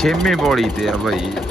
ਉਤਰੀ ਹੋਈ ਆ ਛੇਵੀਂ ਪੌੜੀ ਤੇ ਆ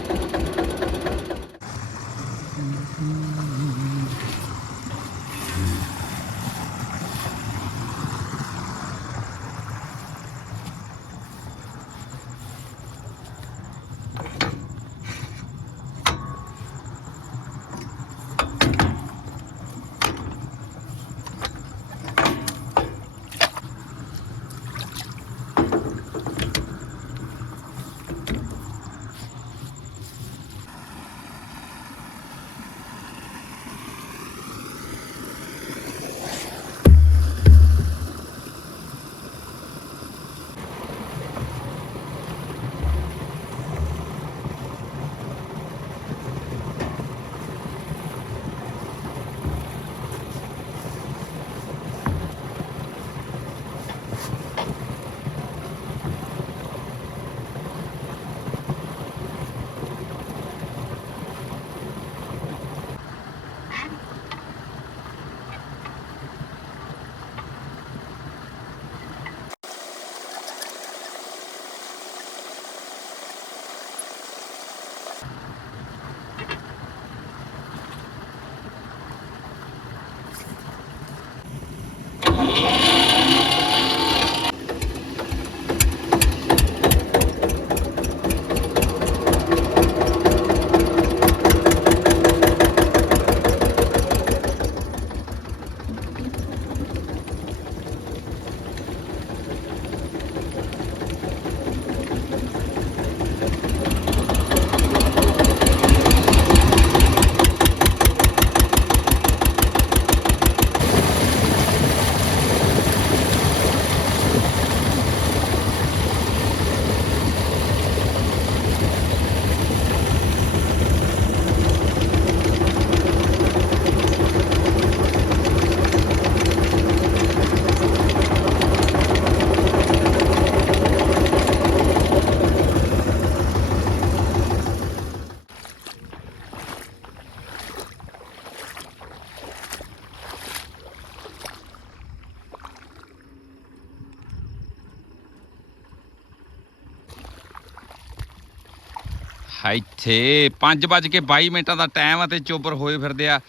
ਇੱਥੇ 5:22 ਮਿੰਟਾਂ ਦਾ ਟਾਈਮ ਆ ਤੇ ਚੋਬਰ ਹੋਏ ਫਿਰਦੇ ਆ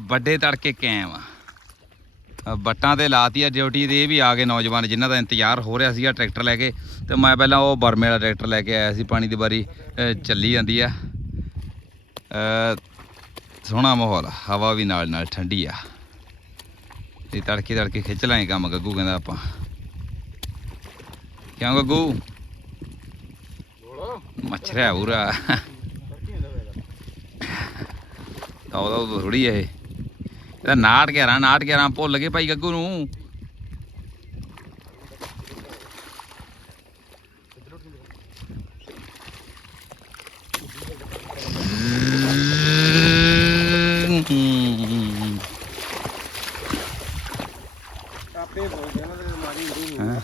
ਵੱਡੇ ਤੜਕੇ ਕੈਮ ਆ। ਅ, ਬੱਟਾਂ ਤੇ ਲਾਤੀ ਆ ਡਿਊਟੀ ਤੇ ਇਹ ਵੀ ਆ ਗਏ ਨੌਜਵਾਨ ਜਿਨ੍ਹਾਂ ਦਾ ਇੰਤਜ਼ਾਰ ਹੋ ਰਿਹਾ ਸੀਗਾ ਟਰੈਕਟਰ ਲੈ ਕੇ। ਤੇ ਮੈਂ ਪਹਿਲਾਂ ਉਹ ਬਰਮੇ ਵਾਲਾ ਟਰੈਕਟਰ ਲੈ ਕੇ ਆਇਆ ਸੀ ਪਾਣੀ ਦੀ ਵਾਰੀ ਚੱਲੀ ਜਾਂਦੀ ਆ। ਸੋਹਣਾ ਮਾਹੌਲ ਹਵਾ ਵੀ ਨਾਲ ਨਾਲ ਠੰਡੀ ਆ। ਤੇ ਤੜਕੇ ਤੜਕੇ ਖਿੱਚ ਲਾਂਗੇ ਕੰਮ ਗੱਗੂ ਕਹਿੰਦਾ ਆਪਾਂ। ਕਿਉਂ ਗੱਗੂ? ਮੱਛਰਿਆ ਪੂਰਾ। ਉਹਦਾ ਉਹ ਥੋੜੀ ਇਹ ਇਹਦਾ 69 11 69 11 ਭੁੱਲ ਗਏ ਭਾਈ ਗੱਗੂ ਨੂੰ। ਤੇ ਹਾਂ।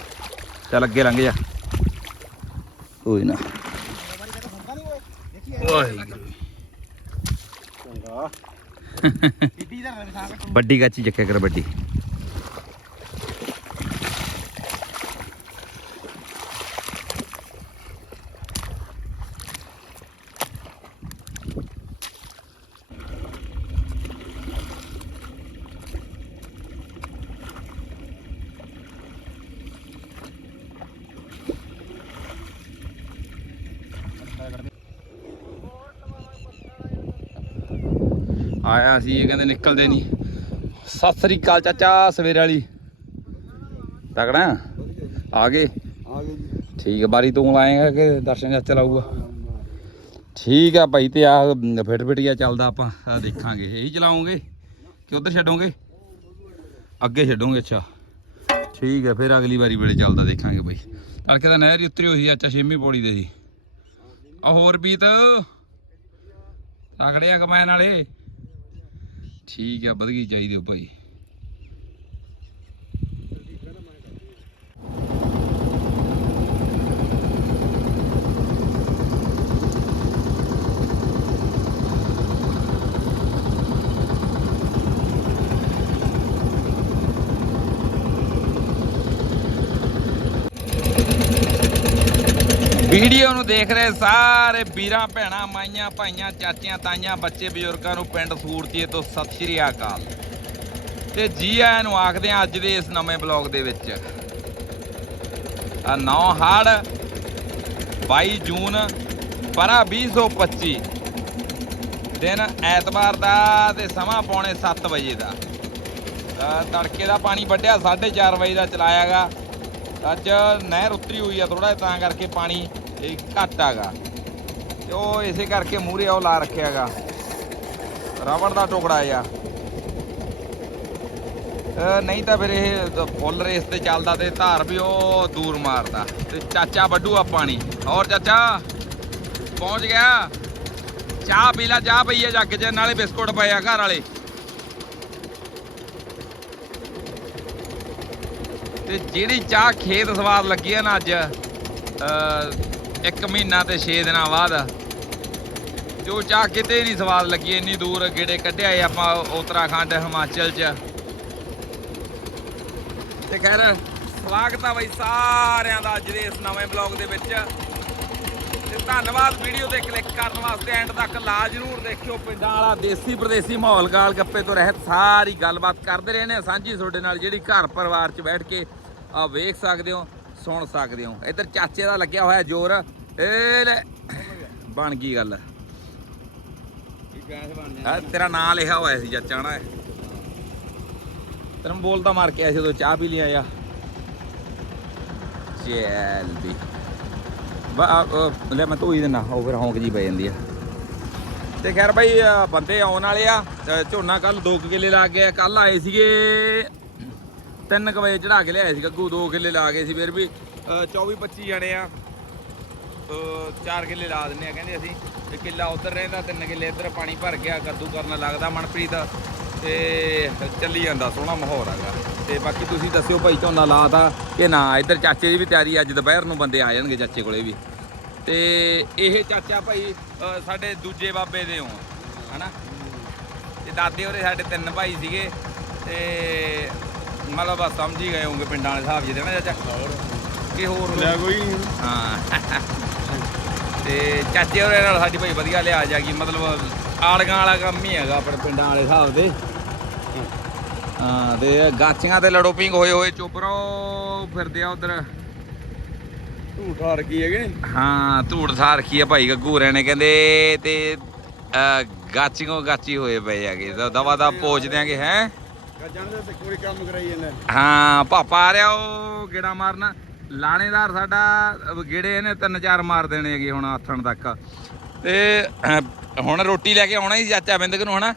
ਚੱਲ ਅੱਗੇ ਲੰਘ ਜਾ ਕੋਈ ਨਾ ਵਾਹਿਗੁਰੂ ਚੰਗਾ ਬੀਬੀ ਦਾ ਰਸਾਂ ਕੱਟ ਵੱਡੀ ਗਾਚੀ ਚੱਕਿਆ ਕਰ ਵੱਡੀ ਆਇਆ ਸੀ ਇਹ ਕਹਿੰਦੇ ਨਿਕਲਦੇ ਨਹੀਂ। ਸਤਿ ਸ੍ਰੀ ਅਕਾਲ ਚਾਚਾ ਸਵੇਰੇ ਵਾਲੀ। ਤਕੜਾ ਆ ਗਏ? ਆ ਗਏ ਜੀ। ਠੀਕ ਹੈ ਬਾਰੀ ਤੂੰ ਲਾਏਗਾ ਕਿ ਦਰਸ਼ਨ ਚਾਚਾ ਲਾਊਗਾ? ਠੀਕ ਆ ਭਾਈ ਤੇ ਆ ਫਿਟ ਫਿਟਿਆ ਚੱਲਦਾ ਆਪਾਂ ਆ ਦੇਖਾਂਗੇ। ਇਹੀ ਚਲਾਉਂਗੇ ਕਿ ਉਧਰ ਛੱਡੋਗੇ? ਅੱਗੇ ਛੱਡੋਗੇ ਅੱਛਾ। ਠੀਕ ਹੈ ਫਿਰ ਅਗਲੀ ਵਾਰੀ ਵੇਲੇ ਚੱਲਦਾ ਦੇਖਾਂਗੇ ਬਈ। ਤੜਕੇ ਦਾ ਨਹਿਰ ਹੀ ਉਤਰੀ ਹੋਈ ਸੀ ਅੱਛਾ ਛੇਵੀਂ ਪੌੜੀ ਦੇ ਸੀ। ਆ ਹੋਰ ਵੀ ਤਾਂ ਤਕੜੇ ਆ ਕਮੈਨ ਵਾਲੇ। ਠੀਕ ਆ ਵਧੀਆ ਚਾਹੀਦੀ ਓ ਭਾਈ। ਵੀਡੀਓ ਨੂੰ ਦੇਖ ਰਹੇ ਸਾਰੇ ਵੀਰਾਂ ਭੈਣਾਂ ਮਾਈਆਂ ਭਾਈਆਂ ਚਾਚੀਆਂ ਤਾਈਆਂ ਬੱਚੇ ਬਜ਼ੁਰਗਾਂ ਨੂੰ ਪਿੰਡ ਸੂਰਤੀਏ ਤੋਂ ਸਤਿ ਸ਼੍ਰੀ ਅਕਾਲ। ਤੇ ਜੀ ਆਇਆਂ ਨੂੰ ਆਖਦੇ ਆ ਅੱਜ ਦੇ ਇਸ ਨਵੇਂ ਬਲੌਗ ਦੇ ਵਿੱਚ। ਆ 9 ਹਾੜ 22 ਜੂਨ ਪਰਾ 2025 ਦਿਨ ਐਤਵਾਰ ਦਾ ਤੇ ਸਮਾਂ ਪੌਣੇ 7 ਵਜੇ ਦਾ। ਅ, ਤੜਕੇ ਦਾ ਪਾਣੀ ਵੱਢਿਆ 4:30 ਵਜੇ ਦਾ ਚਲਾਇਆਗਾ ਅੱਜ ਨਹਿਰ ਉਤਰੀ ਹੋਈ ਆ ਥੋੜਾ ਤਾਂ ਕਰਕੇ ਪਾਣੀ ਇਹ ਘੱਟ ਹੈਗਾ। ਤੇ ਉਹ ਇਸੇ ਕਰਕੇ ਮੂਹਰੇ ਉਹ ਲਾ ਰੱਖਿਆਗਾ। ਰਬੜ ਦਾ ਟੁਕੜਾ ਆ ਨਹੀਂ ਤਾਂ ਫਿਰ ਇਹ ਫੁੱਲ ਰੇਸ ਤੇ ਚੱਲਦਾ ਤੇ ਧਾਰ ਵੀ ਉਹ ਦੂਰ ਮਾਰਦਾ। ਤੇ ਚਾਚਾ ਵੱਡੂ ਆ ਪਾਣੀ। ਔਰ ਚਾਚਾ, ਪਹੁੰਚ ਗਿਆ। ਚਾਹ ਪੀ ਲੈ, ਚਾਹ ਪਈ ਆ ਜੱਗ 'ਚ, ਨਾਲੇ ਬਿਸਕੁਟ ਪਏ ਆ ਘਰ ਵਾਲੇ। ਤੇ ਜਿਹੜੀ ਚਾਹ ਖੇਤ ਸਵਾਦ ਲੱਗੀ ਆ ਨਾ ਅੱਜ ਇੱਕ ਮਹੀਨਾ ਤੇ 6 ਦਿਨਾਂ ਬਾਅਦ ਜੋ ਚਾਹ ਕਿਤੇ ਨਹੀਂ ਸਵਾਦ ਲੱਗੀ, ਇੰਨੀ ਦੂਰ ਗੇੜੇ ਕੱਢਿਆ ਏ ਆਪਾਂ ਉੱਤਰਾਖੰਡ, ਹਿਮਾਚਲ ਚ। ਤੇ ਖੈਰ, ਸਵਾਗਤ ਆ ਬਈ ਸਾਰਿਆਂ ਦਾ ਅੱਜ ਦੇ ਇਸ ਨਵੇਂ ਬਲੌਗ ਦੇ ਵਿੱਚ। ਤੇ ਧੰਨਵਾਦ ਵੀਡੀਓ ਤੇ ਕਲਿੱਕ ਕਰਨ ਵਾਸਤੇ, ਐਂਡ ਤੱਕ ਲਾ ਜਰੂਰ ਦੇਖਿਓ। ਪਿੰਡਾਂ ਵਾਲਾ ਦੇਸੀ ਪ੍ਰਦੇਸੀ ਮਾਹੌਲ, ਗਾਲ ਗੱਪੇ ਤੋਂ ਰਹਿਤ ਸਾਰੀ ਗੱਲਬਾਤ ਕਰਦੇ ਰਹੇ ਨੇ। ਸਾਂਝੀ ਤੁਹਾਡੇ ਨਾਲ ਜਿਹੜੀ ਘਰ ਪਰਿਵਾਰ 'ਚ ਬੈਠ ਕੇ ਆ ਵੇਖ ਸਕਦੇ ਹੋ, ਸੁਣ ਸਕਦੇ ਹੋ। ਇੱਧਰ ਚਾਚੇ ਦਾ ਲੱਗਿਆ ਹੋਇਆ ਜ਼ੋਰ। ਏ ਲੈ। ਬਣ ਗਈ ਗੱਲ। ਆ, ਤੇਰਾ ਨਾਂ ਲਿਖਿਆ ਹੋਇਆ ਸੀ ਚਾਚਾ ਨਾ ਤੈਨੂੰ ਬੋਲਦਾ ਮਾਰ ਕੇ ਆਇਆ ਸੀ ਉਦੋਂ, ਚਾਹ ਪੀ ਲਿਆ ਆ ਚੱਲ ਬਾ ਲੈ ਮੈਂ ਧੋਈ ਦਿੰਦਾ ਉਹ ਫਿਰ ਹੌਂਕ ਜੀ ਪੈ ਜਾਂਦੀ ਆ। ਤੇ ਖੈਰ ਬਾਈ ਬੰਦੇ ਆਉਣ ਵਾਲੇ ਆ ਝੋਨਾ ਕੱਲ 2 ਕਿੱਲੇ ਲਾ ਕੇ ਕੱਲ ਆਏ ਸੀਗੇ। 3 ਵਜੇ ਚੜਾ ਕੇ ਲਿਆਏ ਸੀ, ਗੱਗੂ 2 ਕਿੱਲੇ ਲਾ ਗਏ ਸੀ, ਫਿਰ ਵੀ 24 25 ਜਣੇ ਆ। 4 ਕਿੱਲੇ ਲਾ ਦਿੰਨੇ ਆ ਕਹਿੰਦੇ ਅਸੀਂ। ਤੇ ਕਿੱਲਾ ਉਧਰ ਰਹਿੰਦਾ ਤਿੰਨ ਕਿੱਲੇ ਇੱਧਰ ਪਾਣੀ ਭਰ ਗਿਆ ਕੱਦੂ ਕਰਨ ਲੱਗਦਾ ਮਨਪ੍ਰੀਤ। ਤੇ ਚੱਲੀ ਜਾਂਦਾ ਸੋਹਣਾ ਮਾਹੌਲ ਹੈਗਾ। ਤੇ ਬਾਕੀ ਤੁਸੀਂ ਦੱਸਿਓ ਭਾਈ ਝੋਨਾ ਲਾਤਾ ਕਿ ਨਾ? ਇੱਧਰ ਚਾਚੇ ਦੀ ਵੀ ਤਿਆਰੀ ਅੱਜ ਦੁਪਹਿਰ ਨੂੰ ਬੰਦੇ ਆ ਜਾਣਗੇ ਚਾਚੇ ਕੋਲੇ ਵੀ। ਤੇ ਇਹ ਚਾਚਾ ਭਾਈ ਸਾਡੇ ਦੂਜੇ ਬਾਬੇ ਦੇ ਹੋ ਹਨਾ? ਤੇ ਦਾਦੇ ਉਹਦੇ ਸਾਡੇ ਤਿੰਨ ਭਾਈ ਸੀਗੇ। ਤੇ ਮਤਲਬ ਸਮਝ ਹੀ ਗਏ ਹੋਗੇ ਪਿੰਡਾਂ ਵਾਲੇ ਹਿਸਾਬ ਜਿਹਦੇ ਨਾ ਚਾਚਾ। ਕਿ ਹੋਰ ਲਿਆ ਕੋਈ ਹਾਂ। ਤੇ ਚਾਚੇ ਹੋਰੇ ਨਾਲ ਸਾਡੀ ਭਾਈ ਵਧੀਆ ਲਿਆ ਜਾਗੀ ਮਤਲਬ ਆੜੀਆਂ ਵਾਲਾ ਕੰਮ ਹੀ ਹੈਗਾ ਆਪਣੇ ਪਿੰਡਾਂ ਵਾਲੇ ਹਿਸਾਬ ਦੇ। ਹਾਂ ਤੇ ਗਾਚੀਆਂ ਤੇ ਲੜੋ ਪਿੰਗ ਹੋਏ ਹੋਏ ਚੋਪਰੋ ਫਿਰਦੇ ਆ ਉਧਰ। ਹਾਰ ਕੀ ਹੈਗੇ ਹਾਂ ਧੂੜ ਕੀ ਆ ਭਾਈ ਗੱਗੂ ਨੇ ਕਹਿੰਦੇ ਤੇ ਗਾਚੀਓ ਗਾਚੀ ਹੋਏ ਪਏ ਹੈਗੇ ਦਵਾ ਦਾ ਪੋਚ ਦਿਆਂਗੇ ਹੈ? ਗੱਜਾਂ ਦੇ ਤੇ ਕੋਈ ਕੰਮ ਕਰਾਈ ਜਾਂਦਾ ਹਾਂ ਪਾਪਾ ਆ ਰਿਹਾ ਉਹ ਗੇੜਾ ਮਾਰਨਾ। ਲਾਣੇਦਾਰ ਸਾਡਾ ਗੇੜੇ ਇਹਨੇ ਤਿੰਨ ਚਾਰ ਮਾਰ ਦੇਣੇ ਹੈਗੇ ਹੁਣ ਆਥਣ ਤੱਕ। ਤੇ ਹੁਣ ਰੋਟੀ ਲੈ ਕੇ ਆਉਣਾ ਹੀ ਚਾਚਾ ਬਿੰਦਕ ਨੂੰ, ਹਨਾ?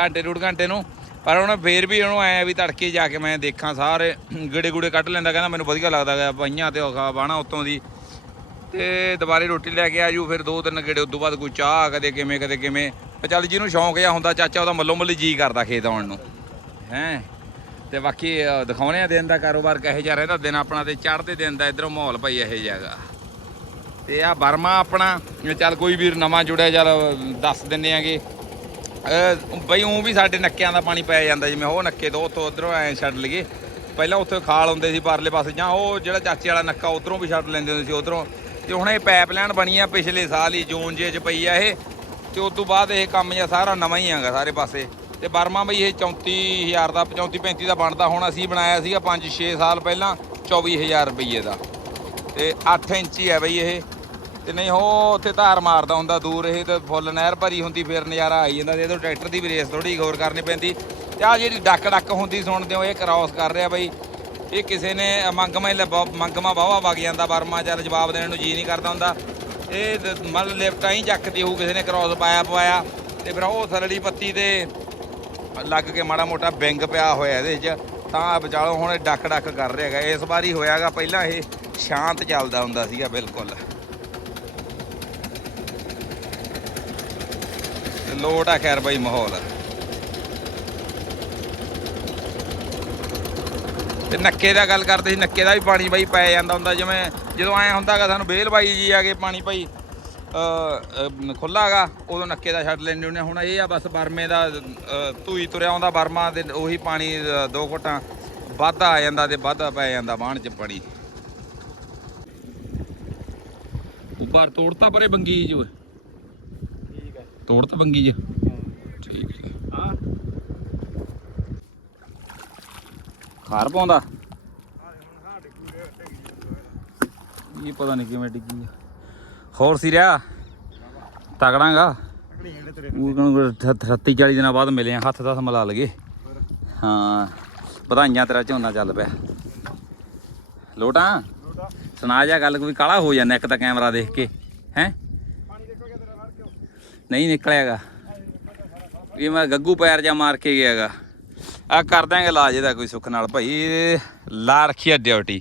ਘੰਟੇ ਡੂਢ ਘੰਟੇ ਨੂੰ। ਪਰ ਹੁਣ ਫੇਰ ਵੀ ਉਹਨੂੰ ਐ ਵੀ ਤੜਕੇ ਜਾ ਕੇ ਮੈਂ ਦੇਖਾਂ ਸਾਰੇ ਗੇੜੇ ਗੂੜੇ ਕੱਢ ਲੈਂਦਾ, ਕਹਿੰਦਾ ਮੈਨੂੰ ਵਧੀਆ ਲੱਗਦਾ ਗਾ, ਪਈਆਂ ਤੇ ਉਹ ਖਾ ਬਾਣਾ ਉਤੋਂ ਦੀ। ਤੇ ਦੁਬਾਰੇ ਰੋਟੀ ਲੈ ਕੇ ਆਜੂ, ਫਿਰ ਦੋ ਤਿੰਨ ਗੇੜੇ, ਉਦੋਂ ਬਾਅਦ ਕੋਈ ਚਾਹ, ਕਦੇ ਕਿਵੇਂ ਕਦੇ ਕਿਵੇਂ। ਚੱਲ ਜਿਹਨੂੰ ਸ਼ੌਂਕ ਜਿਹਾ ਹੁੰਦਾ, ਚਾਚਾ ਉਹਦਾ ਮੱਲੋ ਮੱਲੀ ਜੀ ਕਰਦਾ ਖੇਤ ਆਉਣ ਨੂੰ। ਹੈਂ? ਤੇ ਬਾਕੀ ਦਿਖਾਉਣੇ ਆ ਦਿਨ ਦਾ ਕਾਰੋਬਾਰ ਕਹੇ ਜਾ ਰਹਿੰਦਾ, ਦਿਨ ਆਪਣਾ ਤੇ ਚੜ੍ਹਦੇ ਦਿਨ ਦਾ, ਇਧਰੋਂ ਮਾਹੌਲ ਭਾਈ ਇਹੋ ਜਿਹਾ ਹੈਗਾ। ਤੇ ਆ ਬਰਮਾ ਆਪਣਾ, ਇਹ ਚੱਲ ਕੋਈ ਵੀਰ ਨਵਾਂ ਜੁੜਿਆ, ਚੱਲ ਦੱਸ ਦਿੰਨੇ ਆਗੇ। ਬਈ ਉਹ ਵੀ ਸਾਡੇ ਨੱਕਿਆਂ ਦਾ ਪਾਣੀ ਪੈ ਜਾਂਦਾ, ਜਿਵੇਂ ਉਹ ਨੱਕੇ ਤੋਂ ਉੱਥੋਂ ਉਧਰੋਂ ਐ ਛੱਡ ਲਈਏ। ਪਹਿਲਾਂ ਉੱਥੇ ਖਾਲ ਹੁੰਦੇ ਸੀ ਪਰਲੇ ਪਾਸੇ, ਜਾਂ ਉਹ ਜਿਹੜਾ ਚਾਚੇ ਵਾਲਾ ਨੱਕਾ ਉਧਰੋਂ ਵੀ ਛੱਡ ਲੈਂਦੇ ਹੁੰਦੇ ਸੀ ਉਧਰੋਂ। ਤੇ ਹੁਣ ਇਹ ਪਾਈਪਲਾਈਨ ਬਣੀ ਆ, ਪਿਛਲੇ ਸਾਲ ਹੀ ਜੂਨ ਜੇ ਚ ਪਈ ਆ ਇਹ। ਤੇ ਉਸ ਤੋਂ ਬਾਅਦ ਇਹ ਕੰਮ ਜਿਹਾ ਸਾਰਾ ਨਵਾਂ ਹੀ ਹੈਗਾ ਸਾਰੇ ਪਾਸੇ। ਤੇ ਬਰਮਾ ਬਈ ਇਹ 34000 ਦਾ 34 35 ਦਾ ਬਣਦਾ। ਹੁਣ ਅਸੀਂ ਬਣਾਇਆ ਸੀਗਾ 5 6 ਸਾਲ ਪਹਿਲਾਂ 24000 ਰੁਪਏ ਦਾ। ਤੇ 8 ਇੰਚੀ ਹੈ ਬਈ ਇਹ। ਤੇ ਨਹੀਂ ਹੋ ਉੱਥੇ ਧਾਰ ਮਾਰਦਾ ਹੁੰਦਾ ਦੂਰ ਇਹ ਤੇ ਫੁੱਲ ਨਹਿਰ ਭਰੀ ਹੁੰਦੀ, ਫਿਰ ਨਜ਼ਾਰਾ ਆਈ ਜਾਂਦਾ ਤੇ ਇਹਦੋਂ ਟਰੈਕਟਰ ਦੀ ਵੀ ਰੇਸ ਥੋੜੀ ਗੌਰ ਕਰਨੀ ਪੈਂਦੀ। ਤੇ ਆ ਜਿਹੜੀ ਡੱਕ ਡੱਕ ਹੁੰਦੀ ਸੁਣਦੇ ਹੋ ਇਹ ਕ੍ਰਾਸ ਕਰ ਰਿਹਾ ਬਈ। ਇਹ ਕਿਸੇ ਨੇ ਮੰਗਮਾ ਹੀ ਲੱਭਾ- ਮੰਗਮਾ ਵਾਵਾ ਵਗ ਜਾਂਦਾ ਬਰਮਾ ਚੱਲ ਜਵਾਬ ਦੇਣ ਨੂੰ ਜੀ ਨਹੀਂ ਕਰਦਾ ਹੁੰਦਾ। ਇਹ ਦ- ਮਤਲਬ ਲਿਫਟਾਂ ਹੀ ਚੱਕਦੀ ਹੋਊ, ਕਿਸੇ ਨੇ ਕ੍ਰਾਸ ਪਾਇਆ ਪਵਾਇਆ ਤੇ ਫਿਰ ਉਹ ਥਲੜੀ ਪੱਤੀ ਤੇ ਲੱਗ ਕੇ ਮਾੜਾ ਮੋਟਾ ਬਿੰਗ ਪਿਆ ਹੋਇਆ ਇਹਦੇ 'ਚ। ਤਾਂ ਵਿਚਾਲੋ ਹੁਣ ਇਹ ਡੱਕ ਡੱਕ ਕਰ ਰਿਹਾ ਹੈਗਾ। ਇਸ ਵਾਰੀ ਹੋਇਆਗਾ ਪਹਿਲਾਂ ਇਹ ਸ਼ਾਂਤ ਚੱਲਦਾ ਹੁੰਦਾ ਸੀਗਾ ਬਿਲਕੁਲ। ਤੇ ਲੋਟ ਆ ਖੈਰ ਬਾਈ ਮਾਹੌਲ। ਤੇ ਨੱਕੇ ਦਾ ਗੱਲ ਕਰਦੇ ਸੀ, ਨੱਕੇ ਦਾ ਵੀ ਪਾਣੀ ਬਾਈ ਪੈ ਜਾਂਦਾ ਹੁੰਦਾ। ਜਿਵੇਂ ਜਦੋਂ ਐ ਹੁੰਦਾਗਾ ਸਾਨੂੰ ਬੇਲ ਬਾਈ ਜੀ ਆ ਕੇ ਪਾਣੀ ਭਾਈ ਖੁੱਲਾ ਹੈਗਾ ਉਦੋਂ ਨੱਕੇ ਦਾ ਛੱਡ ਲੈਂਦੇ ਹੁੰਦੇ ਹੁਣ ਇਹ ਆ ਬਸ ਬਰਮੇ ਦਾ ਧੂਈ ਤੁਰਿਆ ਆਉਂਦਾ ਬਰਮਾ ਦੇ ਉਹੀ ਪਾਣੀ ਦੋ ਘੁੱਟਾਂ ਵਾਧਾ ਆ ਜਾਂਦਾ ਤੇ ਵਾਧਾ ਪੈ ਜਾਂਦਾ ਬਾਣ ਚ ਪਾਣੀ। ਉੱਪਰ ਤੋੜਤਾ ਪਰੇ ਬੰਗੀ ਜੋ ਠੀਕ ਹੈ ਤੋੜਤਾ ਬੰਗੀ ਜੀ ਠੀਕ ਹੈ ਹਾਂ। ਖਾਰ ਪਾਉਂਦਾ? ਇਹ ਪਤਾ ਨਹੀਂ ਕਿਵੇਂ ਡਿੱਗੀ ਆ। ਹੋਰ ਸਿਰਿਆ, ਤਗੜਾਂਗਾ। ਅਗਲੀ ਜਿਹੜੇ ਤੇਰੇ ਉਹ 38 40 ਦਿਨਾਂ ਬਾਅਦ ਮਿਲੇ ਆ, ਹੱਥ ਦਾ ਮਿਲਾ ਲਗੇ। ਹਾਂ, ਵਧਾਈਆਂ ਤੇਰਾ ਝੋਨਾ ਚੱਲ ਪਿਆ। ਲੋਟਾਂ, ਸੁਣਾ ਜਾ ਗੱਲ ਕੋਈ ਕਾਲਾ ਹੋ ਜਾਂਦਾ ਇੱਕ ਤਾਂ ਕੈਮਰਾ ਦੇਖ ਕੇ, ਹੈ? ਪਾਣੀ ਦੇਖੋ ਕਿਧਰ ਨਹੀਂ ਨਿਕਲਿਆਗਾ। ਇਹ ਮੈਂ ਗੱਗੂ ਪੈਰ ਜਾ ਮਾਰ ਕੇ ਗਿਆਗਾ। ਆ ਕਰ ਦਾਂਗੇ ਇਲਾਜ ਇਹਦਾ ਕੋਈ ਸੁੱਖ ਨਾਲ। ਭਾਈ ਲਾ ਰੱਖੀ ਆ ਡਿਊਟੀ।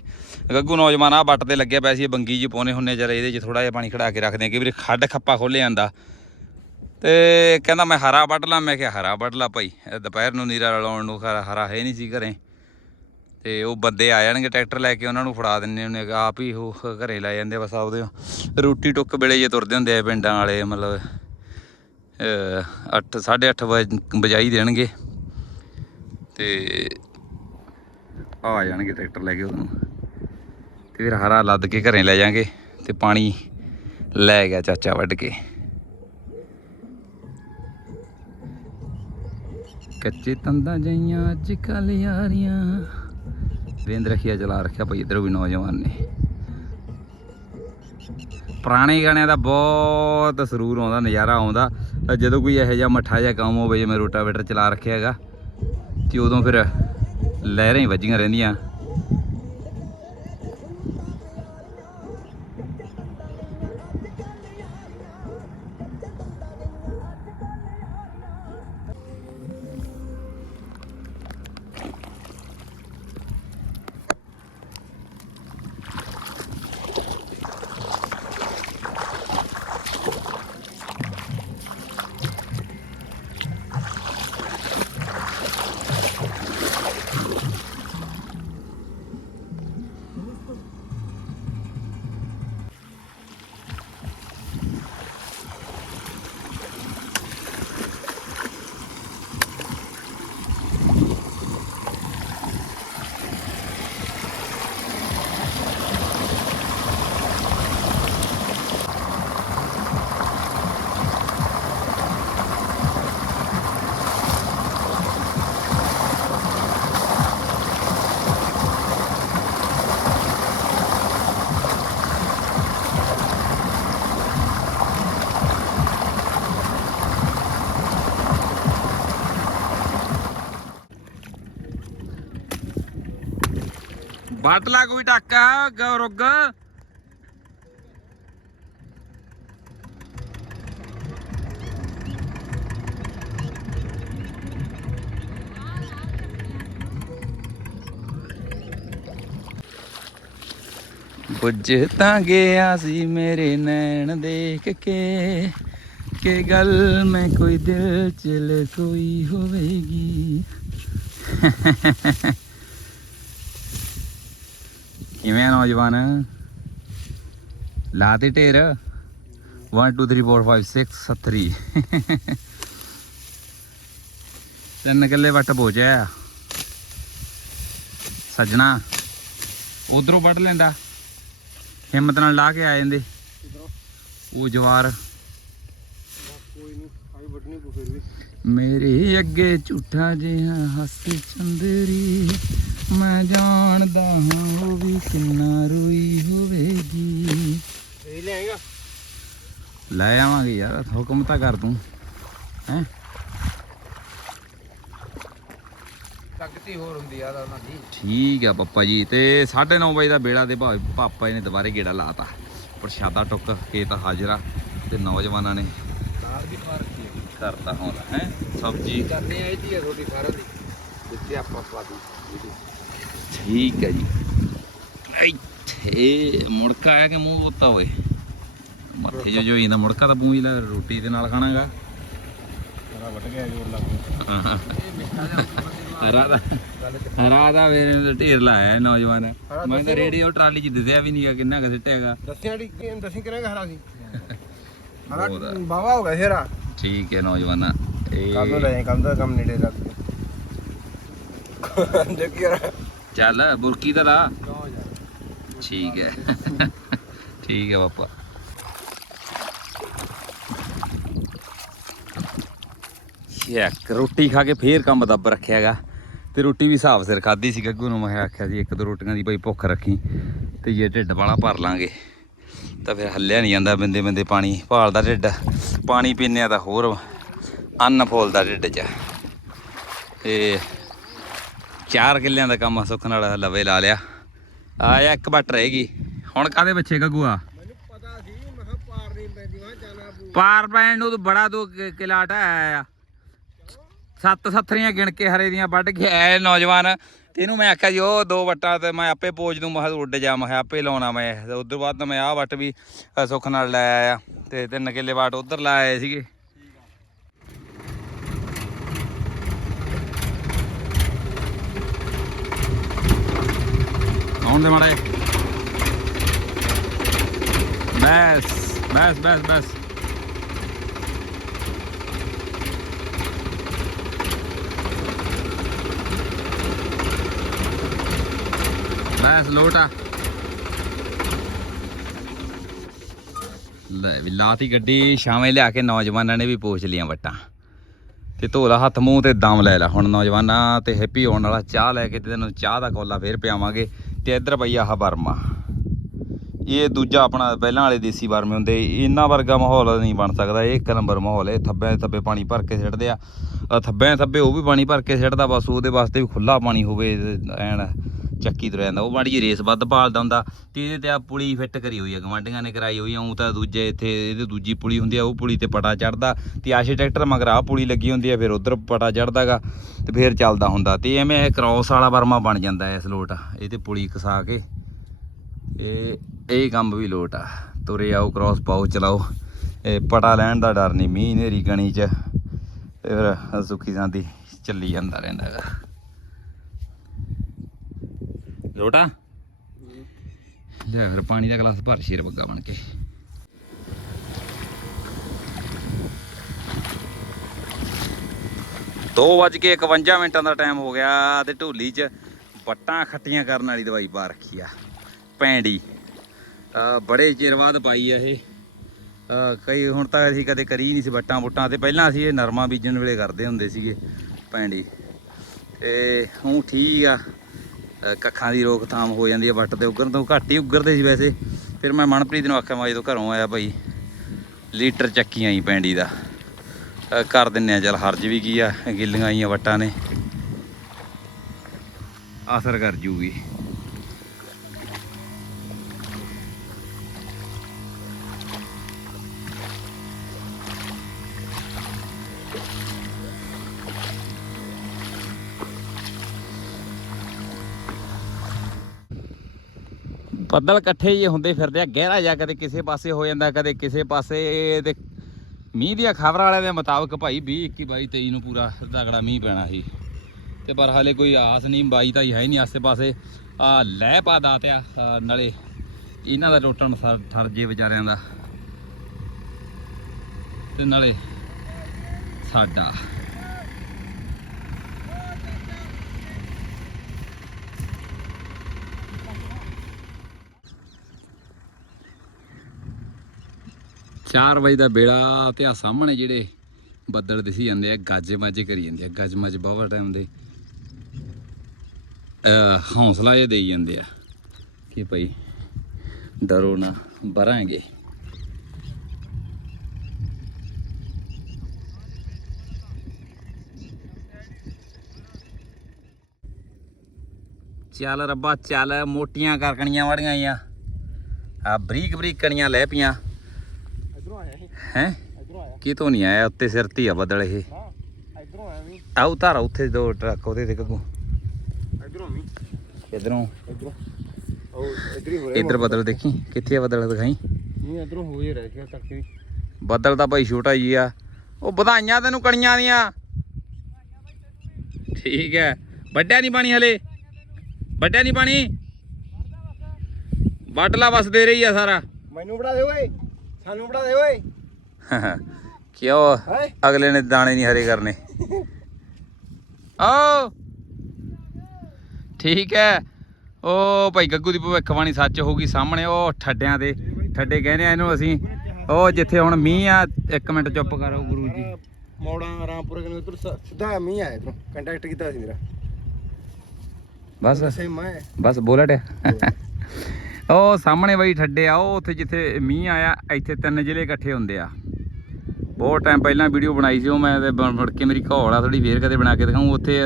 ਗੱਗੂ ਨੌਜਵਾਨ ਆ ਬੱਟ ਤੇ ਲੱਗਿਆ ਪਿਆ ਸੀ ਬੰਗੀ ਜੀ ਪਾਉਨੇ ਹੁੰਨੇ ਜਰਾ, ਇਹਦੇ 'ਚ ਥੋੜਾ ਜਿਹਾ ਪਾਣੀ ਖੜਾ ਕੇ ਰੱਖਦੇ ਆ ਕਿ ਵੀਰੇ ਖੱਡ ਖੱਪਾ ਖੋਲੇ ਜਾਂਦਾ। ਤੇ ਕਹਿੰਦਾ ਮੈਂ ਹਰਾ ਵੱਢ ਲਾਂ, ਮੈਂ ਕਿਹਾ ਹਰਾ ਵੱਢ ਲਾ ਭਾਈ ਦੁਪਹਿਰ ਨੂੰ ਨੀਰਾ ਲਾਉਣ ਨੂੰ ਹਰਾ ਹੈ ਨਹੀਂ ਸੀ ਘਰੇ। ਤੇ ਉਹ ਬੰਦੇ ਆ ਜਾਣਗੇ ਟਰੈਕਟਰ ਲੈ ਕੇ, ਉਹਨਾਂ ਨੂੰ ਫੜਾ ਦਿੰਨੇ ਉਹਨੇ ਆਪ ਹੀ ਉਹ ਘਰੇ ਲੈ ਜਾਂਦੇ ਬਸ ਆਪਦੇ ਰੋਟੀ ਟੁੱਕ ਵੇਲੇ ਜੇ ਤੁਰਦੇ ਹੁੰਦੇ ਆ ਪਿੰਡਾਂ ਵਾਲੇ, ਮਤਲਬ 8 8:30 ਵਜੇ ਬਜਾਈ ਦੇਣਗੇ। ਤੇ ਆ ਜਾਣਗੇ ਟਰੈਕਟਰ ਲੈ ਕੇ ਉਹਨੂੰ। ਤੇ ਫਿਰ ਹਰਾ ਲੱਦ ਕੇ ਘਰੇ ਲੈ ਜਾਾਂਗੇ ਤੇ ਪਾਣੀ ਲੈ ਗਿਆ ਚਾਚਾ ਵੱਢ ਕੇ। ਕੱਚੇ ਤੰਦਾਂ ਜਈਆਂ ਅੱਜ ਕੱਲ ਯਾਰੀਆਂ ਵੇਂਦ ਰਖਿਆ ਚਲਾ ਰੱਖਿਆ ਭਾਈ, ਇਧਰੋਂ ਵੀ ਨੌਜਵਾਨ ਨੇ। ਪੁਰਾਣੇ ਗਾਣਿਆਂ ਦਾ ਬਹੁਤ ਸਰੂਰ ਆਉਂਦਾ, ਨਜ਼ਾਰਾ ਆਉਂਦਾ। ਜਦੋਂ ਕੋਈ ਇਹੋ ਜਿਹਾ ਮੱਠਾ ਜਿਹਾ ਕੰਮ ਹੋਵੇ, ਜਿਵੇਂ ਰੋਟਾਵੇਟਰ ਚਲਾ ਰੱਖਿਆ ਹੈਗਾ, ਤੇ ਉਦੋਂ ਫਿਰ ਲਹਿਰਾਂ ਹੀ ਵੱਜੀਆਂ ਰਹਿੰਦੀਆਂ। ਬਾਟਲਾ ਕੋਈ ਟਾਕਾ ਗ- ਰੁੱਗ ਬੁੱਝ ਤਾਂ ਗਿਆ ਸੀ ਮੇਰੇ ਨੈਣ ਦੇਖ ਕੇ ਕਿ ਗੱਲ ਮੈਂ ਕੋਈ ਦਿਲ ਚ ਲਕੋਈ ਹੋਵੇਗੀ ਕਿਵੇਂ ਆ ਨੌਜਵਾਨ? ਲਾਤੀ ਢੇਰ। 1 2 3 4 5 6 7 ਤਿੰਨ ਕਿੱਲੇ ਵੱਟ ਪਹੁੰਚਿਆ ਸੱਜਣਾ ਉਧਰੋਂ ਵੱਢ ਲੈਂਦਾ। ਹਿੰਮਤ ਨਾਲ ਲਾ ਕੇ ਆ ਜਾਂਦੇ। ਉਹ ਜਵਾਰ। ਮੇਰੇ ਅੱਗੇ ਝੂਠਾ ਜਿਹਾ ਹੱਸ ਚੰਦਰੀ। ਮੈਂ ਜਾਣਦਾ ਹਾਂ ਉਹ ਵੀ ਕਿੰਨਾ ਰੋਈ ਹੋਵੇਗੀ। ਇਹ ਲੈ ਆਏਗਾ। ਲੈ ਆਵਾਂਗੇ ਯਾਰ ਹੁਕਮ ਤਾਂ ਕਰ ਤੂੰ ਹੈ? ਤਕਤੀ ਹੋਰ ਹੁੰਦੀ ਆ ਉਹਨਾਂ ਦੀ। ਠੀਕ ਆ ਪਪਾ ਜੀ ਤੇ 9:30 ਵਜੇ ਦਾ ਬੇੜਾ ਦੇ ਭਾਵੇਂ ਪਾਪਾ ਜੀ ਨੇ ਦੁਬਾਰੇ ਗੇੜਾ ਲਾਤਾ। ਪ੍ਰਸ਼ਾਦਾ ਟੁੱਕ ਕੇ ਤਾਂ ਹਾਜ਼ਰਾ ਤੇ ਨੌਜਵਾਨਾਂ ਨੇ ਕਾਰ ਵੀ ਮਾਰ ਰੱਖੀ ਹੈ। ਕਰਤਾ ਹੁਣ ਹੈ? ਸਬਜੀ ਕਰਨੇ ਆਈ ਦੀ ਰੋਟੀ ਸਾਰਿਆਂ ਦੀ। ਜਿੱਤੇ ਆਪਾਂ ਪਾਦੀ ਠੀਕ ਹੈ ਜੀ। ਇੱਥੇ ਮੁੜਕਾ ਆਇਆ ਕਿ ਮੂੰਹ ਉੱਤਾ ਹੋਏ ਮੱਥੇ ਜੋ ਜੋ ਇਹਦਾ ਮੁੜਕਾ ਤਾਂ ਪੂੰਝ ਲੈ ਰੋਟੀ ਦੇ ਨਾਲ ਖਾਣਾਗਾ। ਸਾਰਾ ਵੱਟ ਗਿਆ ਜੋਰ ਲੱਗ ਹਰਾ ਦਾ ਹਰਾ ਦਾ ਵੇਰੇ ਢੇਰ ਲਾਇਆ ਨੌਜਵਾਨ। ਹਰਾ ਮੈਂ ਤਾਂ। ਰੇਡੀਓ ਟਰਾਲੀ 'ਚ ਦਿਸਿਆ ਵੀ ਨਹੀਂਗਾ ਕਿੰਨਾ ਕੁ ਸਿੱਟਿਆਗਾ ਦੱਸਿਆ ਕਿ ਦਸੀਂ ਕਿਹਨੇ ਹਰਾ ਸੀ। ਹਰਾ। ਬਾਵਾ ਹੋ ਗਿਆ ਸ਼ੇਰਾ ਠੀਕ ਹੈ ਨੌਜਵਾਨਾ ਇਹ ਲੈ ਕੰਮ ਦਾ ਕੰਮ ਨੇੜੇ ਰੱਖ ਦੇਖ ਯਾਰ ਚੱਲ ਬੁਰਕੀ ਦਾ ਲਾ ਠੀਕ ਹੈ। ਠੀਕ ਹੈ ਪਾਪਾ। ਯਾਕ ਰੋਟੀ ਖਾ ਕੇ ਫੇਰ ਕੰਮ ਦੱਬ ਰੱਖਿਆਗਾ। ਤੇ ਰੋਟੀ ਵੀ ਹਿਸਾਬ ਸਿਰ ਖਾਦੀ ਸੀ ਗੱਗੂ ਨੂੰ। ਮੈਂ ਆਖਿਆ ਸੀ ਇੱਕ ਦੋ ਰੋਟੀਆਂ ਦੀ ਬਈ ਭੁੱਖ ਰੱਖੀ ਤੇ ਜੇ ਢਿੱਡ ਵਾਲਾ ਭਰ ਲਾਂਗੇ। ਤਾਂ ਫਿਰ ਹੱਲਿਆ ਨਹੀਂ ਜਾਂਦਾ ਬਿੰਦੇ ਬੰਦੇ ਪਾਣੀ। ਭਾਲਦਾ ਢਿੱਡ ਪਾਣੀ ਪੀਨੇ ਆ ਤਾਂ ਹੋਰ ਅੰਨ ਫੋਲਦਾ ਢਿੱਡ 'ਚ। ਤੇ ਚਾਰ ਕਿੱਲਿਆਂ ਦਾ ਕੰਮ ਸੁੱਖ ਨਾਲ ਲਵੇ ਲਾ ਲਿਆ। ਆਇਆ ਇੱਕ ਬੱਟ ਰਹੇਗੀ ਹੁਣ ਕਾਦੇ ਬੱਚੇ ਗੱਗੂਆ? ਪਾਰ ਪੈਣ ਨੂੰ ਬੜਾ ਦੋ ਕਿਲਾਟ ਆਇਆ ਸੱਤ ਸੱਥਰੀਆਂ ਗਿਣ ਕੇ ਹਰੇ ਦੀਆਂ ਵੱਢ ਕੇ ਆਏ ਨੌਜਵਾਨ। ਤੇ ਇਹਨੂੰ ਮੈਂ ਆਖਿਆ ਜੀ ਉਹ ਦੋ ਵੱਟਾਂ ਤੇ ਮੈਂ ਆਪੇ ਪੋਜ ਦੂੰ ਮੈਂ ਕਿਹਾ ਤੂੰ ਉੱਡ ਜਾ ਮੈਂ ਆਪੇ ਲਾਉਣਾ ਮੈਂ। ਉਧਰ ਬਾਅਦ ਮੈਂ ਆਹ ਵੱਟ ਵੀ ਸੁੱਖ ਨਾਲ ਲੈ ਆਇਆ। ਤੇ ਤਿੰਨ ਕਿੱਲੇ ਵਾਟ ਉਧਰ ਲਾ ਆਏ ਸੀਗੇ। ਆਉਣ ਦੇ ਮਾੜੇ। ਬਸ ਬਸ ਬਸ ਬਸ। ਬਸ, ਲੋਟਾ। ਲੈ ਵੀ ਲਾਤੀ ਗੱਡੀ ਸ਼ਾਮੇ ਲਿਆ ਕੇ ਨੌਜਵਾਨਾਂ ਨੇ ਵੀ ਪੋਛ ਲੀਆਂ ਵੱਟਾਂ। ਤੇ ਧੋਲਾ ਹੱਥ, ਮੂੰਹ ਤੇ ਦਮ ਲੈ ਲੈ। ਹੁਣ ਨੌਜਵਾਨਾਂ ਤੇ ਹੈਪੀ ਆਉਣ ਵਾਲਾ ਚਾਹ ਲੈ ਕੇ ਤੇ ਤੈਨੂੰ ਚਾਹ ਦਾ ਕੋਲਾ ਫੇਰ ਪਿਆਵਾਂਗੇ। ਤੇ ਇੱਧਰ ਬਈ ਆਹ ਬਰਮਾ ਇਹ ਦੂਜਾ ਆਪਣਾ ਪਹਿਲਾਂ ਵਾਲੇ ਦੇਸੀ ਬਰਮੇ ਹੁੰਦੇ ਇੰਨਾ ਵਰਗਾ ਮਾਹੌਲ ਨਹੀਂ ਬਣ ਸਕਦਾ, ਇਹ ਇੱਕ ਨੰਬਰ ਮਾਹੌਲ ਹੈ ਥੱਬਿਆਂ ਥੱਬੇ ਪਾਣੀ ਭਰ ਕੇ ਛੱਡਦੇ ਆ। ਅ ਥੱਬਿਆਂ ਥੱਬੇ ਉਹ ਵੀ ਪਾਣੀ ਭਰ ਕੇ ਛੱਡਦਾ ਬਸ ਉਹਦੇ ਵਾਸਤੇ ਵੀ ਖੁੱਲਾ ਪਾਣੀ ਹੋਵੇ, ਐਨ। ਚੱਕੀ ਤੁਰ ਜਾਂਦਾ। ਉਹ ਮਾੜੀ ਜਿਹੀ ਰੇਸ ਵੱਧ ਭਾਲਦਾ ਹੁੰਦਾ। ਤੇ ਇਹਦੇ ਤੇ ਆ ਪੁਲੀ ਫਿੱਟ ਕਰੀ ਹੋਈ ਆ ਗਵਾਂਢੀਆਂ ਨੇ ਕਰਾਈ ਹੋਈ ਆ। ਉਹ ਤਾਂ ਦੂਜੇ ਇੱਥੇ ਇਹਦੇ ਦੂਜੀ ਪੁਲੀ ਹੁੰਦੀ ਆ, ਉਹ ਪੁਲੀ ਤੇ ਪਟਾ ਚੜਦਾ। ਤੇ ਆਸ਼ੇ ਟਰੈਕਟਰ ਮਗਰ ਆ ਪੁਲੀ ਲੱਗੀ ਹੁੰਦੀ ਆ, ਫਿਰ ਉਧਰ ਪਟਾ ਚੜਦਾਗਾ ਤੇ ਫਿਰ ਚੱਲਦਾ ਹੁੰਦਾ। ਤੇ ਐਵੇਂ ਇਹ ਕ੍ਰਾਸ ਵਾਲਾ ਵਰਮਾ ਬਣ ਜਾਂਦਾ ਇਸ ਲੋਟ। ਇਹ ਤੇ ਪੁਲੀ ਕਸਾ ਕੇ। ਇਹ ਇਹ ਕੰਮ ਵੀ ਲੋਟ ਆ। ਤੁਰੇ ਆਓ, ਕ੍ਰਾਸ ਪਾਓ, ਚਲਾਓ। ਇਹ ਪਟਾ ਲੈਣ ਦਾ ਡਰ ਨਹੀਂ ਮੀਂਹ ਨੇਰੀ ਕਣੀ ਚ। ਤੇ ਫਿਰ ਸੁੱਖੀ ਜਾਂਦੀ ਚੱਲੀ ਜਾਂਦਾ ਰਹਿੰਦਾ ਗਾ ਲੋਟਾ? ਲੈ ਫਿਰ ਪਾਣੀ ਦਾ ਗਲਾਸ ਭਰ ਸ਼ੇਰ ਬੱਗਾ ਬਣ ਕੇ। ਦੋ ਵੱਜ ਕੇ 51 ਮਿੰਟਾਂ ਦਾ ਟਾਈਮ ਹੋ ਗਿਆ ਤੇ ਢੋਲੀ 'ਚ ਵੱਟਾਂ ਖੱਟੀਆਂ ਕਰਨ ਵਾਲੀ ਦਵਾਈ ਪਾ ਰੱਖੀ ਆ ਪੈਂਡੀ ਅਹ ਬੜੇ ਚਿਰ ਬਾਅਦ ਪਾਈ ਆ ਇਹ। ਕਈ ਹੁਣ ਤਾਂ ਅਸੀਂ ਕਦੇ ਕਰੀ ਨਹੀਂ ਸੀ ਵੱਟਾਂ ਬੁੱਟਾਂ ਤੇ, ਪਹਿਲਾਂ ਅਸੀਂ ਇਹ ਨਰਮਾ ਬੀਜਣ ਵੇਲੇ ਕਰਦੇ ਹੁੰਦੇ ਸੀਗੇ ਪੈਂਡੀ ਤੇ ਹੁਣ ਠੀਕ ਆ। ਕੱਖਾਂ ਦੀ ਰੋਕਥਾਮ ਹੋ ਜਾਂਦੀ ਹੈ, ਵੱਟ ਤੇ ਉੱਗਣ ਤੋਂ ਘੱਟ ਹੀ ਉੱਗਰਦੇ ਸੀ ਵੈਸੇ। ਫਿਰ ਮੈਂ ਮਨਪ੍ਰੀਤ ਨੂੰ ਆਖਿਆ, ਮੈਂ ਜਦੋਂ ਘਰੋਂ ਆਇਆ ਭਾਈ, ਲੀਟਰ ਚੱਕੀ ਆਈ ਪੈਂਡੀ ਦਾ। ਅਹ ਕਰ ਦਿੰਨੇ ਆ, ਚਲ ਹਰਜ ਵੀ ਕੀ ਆ, ਗਿੱਲੀਆਂ ਆਈਆਂ ਵੱਟਾਂ ਨੇ। ਅਸਰ ਕਰ ਜੂਗੀ। ਬੱਦਲ ਇਕੱਠੇ ਜੇ ਹੁੰਦੇ ਫਿਰਦੇ ਆ, ਗਹਿਰਾ ਜਾ ਕਦੇ ਕਿਸੇ ਪਾਸੇ ਹੋ ਜਾਂਦਾ, ਕਦੇ ਕਿਸੇ ਪਾਸੇ ਤੇ ਮੀਂਹ ਦੀਆਂ ਖਬਰਾਂ ਵਾਲਿਆਂ ਦੇ ਮੁਤਾਬਕ ਭਾਈ 20 21 22 23 ਨੂੰ ਪੂਰਾ ਤਗੜਾ ਮੀਂਹ ਪੈਣਾ ਸੀ। ਤੇ ਪਰ ਹਾਲੇ ਕੋਈ ਆਸ ਨਹੀਂ, ਬਾਈ ਤਾਂ ਹੀ ਹੈ ਹੀ ਨਹੀਂ ਆਸੇ ਪਾਸੇ ਆ ਲੈ ਪਾ ਦਾਤਿਆ ਨਾਲੇ ਇਹਨਾਂ ਦਾ ਟੁੱਟਣ ਸਰ ਠਰ ਜੇ ਵਿਚਾਰਿਆਂ ਦਾ। ਤੇ ਨਾਲੇ ਸਾਡਾ ਚਾਰ ਵਜੇ ਦਾ ਬੇੜਾ ਤੇ ਆ ਸਾਹਮਣੇ ਜਿਹੜੇ ਬੱਦਲ ਦਿਸੀ ਜਾਂਦੇ ਆ, ਗੱਜ ਮੱਜ ਕਰੀ ਜਾਂਦੇ ਆ, ਗੱਜ ਮੱਜ ਬਹੁਤ ਟਾਈਮ ਦੇ ਹੌਸਲਾ ਇਹ ਦੇਈ ਜਾਂਦੇ ਆ ਕਿ ਭਾਈ ਡਰੋ ਨਾ, ਬਰਾਂਗੇ। ਚੱਲ ਰੱਬਾ ਚੱਲ, ਮੋਟੀਆਂ ਕਰਕਣੀਆਂ ਵਾੜੀਆਂ ਆਈਆਂ। ਆ ਬਰੀਕ ਬਰੀਕ ਕਣੀਆਂ ਲੈ ਪੀਆਂ ਹੈ? ਆਇਆ। ਕਿਤੋਂ ਨਹੀਂ ਆਇਆ? ਉੱਤੇ ਸਿਰ ਤੇ ਹੀ ਆ ਬੱਦਲ ਇਹ। ਹਾਂ ਇਧਰੋਂ ਆਇਆ ਵੀ ਆ ਉਤਾਰਾ ਉੱਥੇ ਦੋ ਟਰੱਕ ਉਹਦੇ ਤੇ ਕੱਗੂ ਇਧਰੋਂ ਵੀ ਇਧਰੋਂ। ਇਧਰੋਂ। ਉਹ ਇਧਰ ਹੀ ਹੋ ਰਿਹਾ ਇੱਧਰ ਬੱਦਲ ਦੇਖੀ? ਕਿੱਥੇ ਆ ਬੱਦਲ ਦਿਖਾਈ? ਨਹੀਂ ਇਧਰੋਂ ਹੋ ਹੀ ਰਿਹਾ ਸੀ ਤੱਕ ਵੀ। ਬੱਦਲ ਤਾਂ ਭਾਈ ਛੋਟਾ ਹੀ ਆ। ਉਹ ਵਧਾਈਆਂ ਤੈਨੂੰ ਕਣੀਆਂ ਦੀਆਂ। ਠੀਕ ਹੈ। ਵੱਡਿਆ ਨਹੀਂ ਪਾਣੀ ਹਲੇ। ਵੱਡਿਆ ਨਹੀਂ ਪਾਣੀ। ਵੱਢ ਲਾ ਬਸ ਦੇ ਰਹੀ ਆ ਸਾਰਾ। ਮੈਨੂੰ ਬੜਾ ਦੇ ਓਏ। ਸਾਨੂੰ ਬੜਾ ਦੇ ਓਏ। ਕਿਉਂ? ਅਗਲੇ ਨੇ ਦਾਣੇ ਨਹੀਂ ਹਰੇ ਕਰਨੇ। ਓ ਠੀਕ ਹੈ। ਉਹ ਭਾਈ ਗੱਗੂ ਦੀ ਭਵਿੱਖਬਾਣੀ ਸੱਚ ਹੋ ਗਈ ਸਾਹਮਣੇ ਉਹ ਠੱਡਿਆਂ ਦੇ ਠੱਡੇ ਕਹਿੰਦੇ ਆ ਇਹਨੂੰ ਅਸੀਂ। ਉਹ ਜਿੱਥੇ ਹੁਣ ਮੀਂਹ ਆ ਇੱਕ ਮਿੰਟ ਚੁੱਪ ਕਰੋ ਗੁਰੂ ਜੀ। ਮੌੜਾਂ ਰਾਮਪੁਰ ਕਨੇ ਉਧਰ ਸਿੱਧਾ ਮੀਂਹ ਆਇਆ ਇਧਰੋਂ ਕੰਟੈਕਟ ਕੀਤਾ ਸੀ ਮੇਰਾ। ਬਸ। ਬਸ ਬੋਲਟ ਉਹ ਸਾਹਮਣੇ ਬਈ ਠੱਡੇ ਆ ਉਹ ਉੱਥੇ ਜਿੱਥੇ ਮੀਂਹ ਆਇਆ ਇੱਥੇ ਤਿੰਨ ਜ਼ਿਲ੍ਹੇ ਇਕੱਠੇ ਹੁੰਦੇ ਆ। ਬਹੁਤ ਟਾਈਮ ਪਹਿਲਾਂ ਵੀਡੀਓ ਬਣਾਈ ਸੀ, ਉਹ ਮੈਂ ਤੇ ਬਣ ਕੇ ਮੇਰੀ ਘੋਲ ਆ ਥੋੜੀ ਫੇਰ ਕਦੇ ਬਣਾ ਕੇ ਦਿਖਾਉਂ ਉੱਥੇ